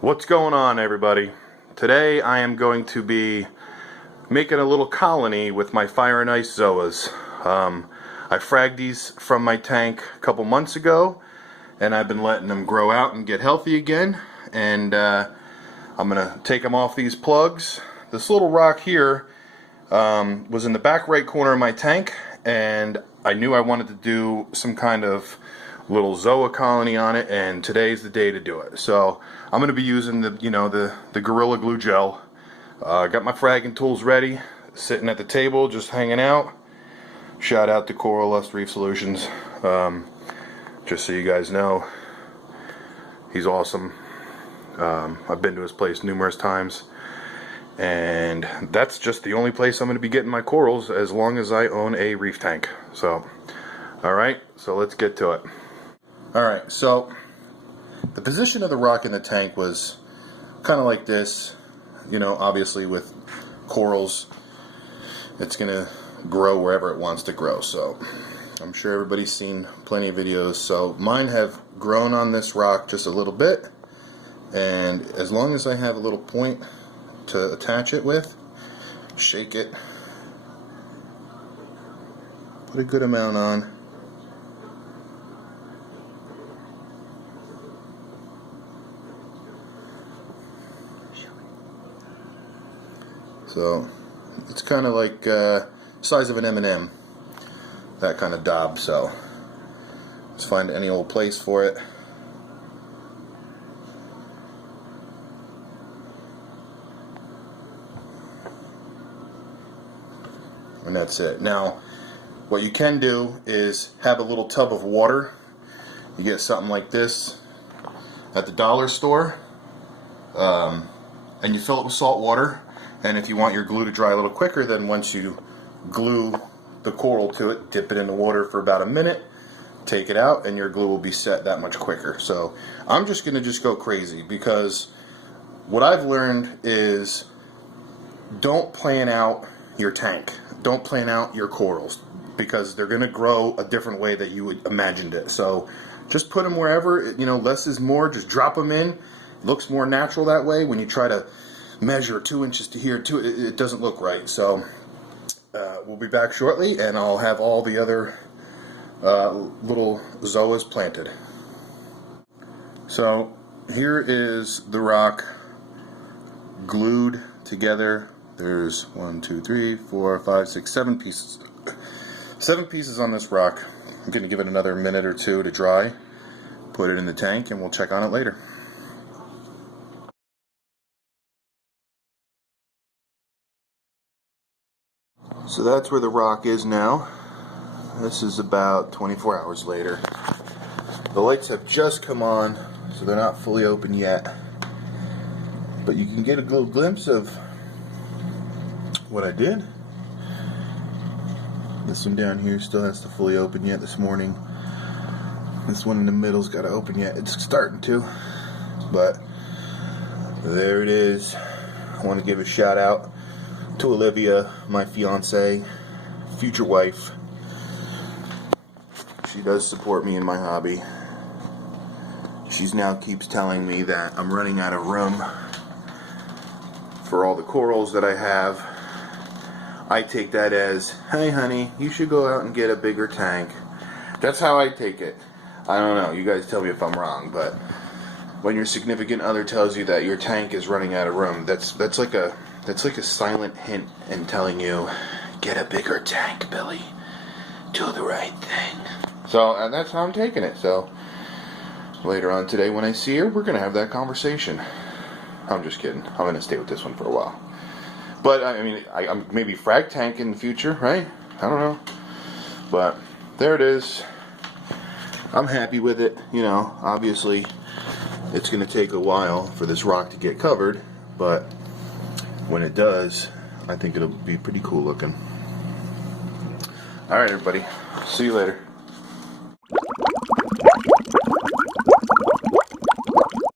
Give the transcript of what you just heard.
What's going on, everybody? Today I am going to be making a little colony with my Fire and Ice Zoas. I fragged these from my tank a couple months ago, and I've been letting them grow out and get healthy again. And I'm gonna take them off these plugs. This little rock here was in the back right corner of my tank, and I knew I wanted to do some kind of little Zoa colony on it, and today's the day to do it. So I'm going to be using the Gorilla Glue gel. Got my fragging tools ready, sitting at the table, just hanging out. Shout out to Coral Lust Reef Solutions. Just so you guys know, he's awesome. I've been to his place numerous times, and that's just the only place I'm going to be getting my corals as long as I own a reef tank. So, alright, so let's get to it. Alright, so the position of the rock in the tank was kind of like this. You know, obviously with corals, it's going to grow wherever it wants to grow. So I'm sure everybody's seen plenty of videos. So mine have grown on this rock just a little bit. And as long as I have a little point to attach it with, shake it, put a good amount on. So it's kind of like size of an M&M, that kind of daub. So let's find any old place for it. And that's it. Now what you can do is have a little tub of water. You get something like this at the dollar store, and you fill it with salt water. And if you want your glue to dry a little quicker, then once you glue the coral to it, dip it in the water for about a minute, take it out, and your glue will be set that much quicker. So I'm just going to go crazy, because what I've learned is don't plan out your tank. Don't plan out your corals, because they're going to grow a different way that you would imagined it. So just put them wherever, you know, less is more. Just drop them in. It looks more natural that way. When you try to measure 2 inches to here, it doesn't look right. So we'll be back shortly, and I'll have all the other little Zoas planted. So here is the rock glued together. There's 1, 2, 3, 4, 5, 6, 7 pieces. 7 pieces on this rock. I'm going to give it another minute or two to dry, put it in the tank, and we'll check on it later. So that's where the rock is now. This is about 24 hours later. The lights have just come on, so they're not fully open yet. But you can get a little glimpse of what I did. This one down here still has to fully open yet this morning. This one in the middle's got to open yet. It's starting to. But there it is. I want to give a shout out to Olivia, my fiance, future wife. She does support me in my hobby. She's now keeps telling me that I'm running out of room for all the corals that I have. I take that as, hey honey, you should go out and get a bigger tank. That's how I take it. I don't know, you guys tell me if I'm wrong, but when your significant other tells you that your tank is running out of room, that's like a silent hint in telling you, get a bigger tank, Billy. Do the right thing. So that's how I'm taking it. So later on today when I see her, we're going to have that conversation. I'm just kidding. I'm going to stay with this one for a while. But I mean, I'm maybe frag tank in the future, right? I don't know. But there it is. I'm happy with it. You know, obviously it's going to take a while for this rock to get covered, but when it does, I think it'll be pretty cool looking. Alright everybody, see you later.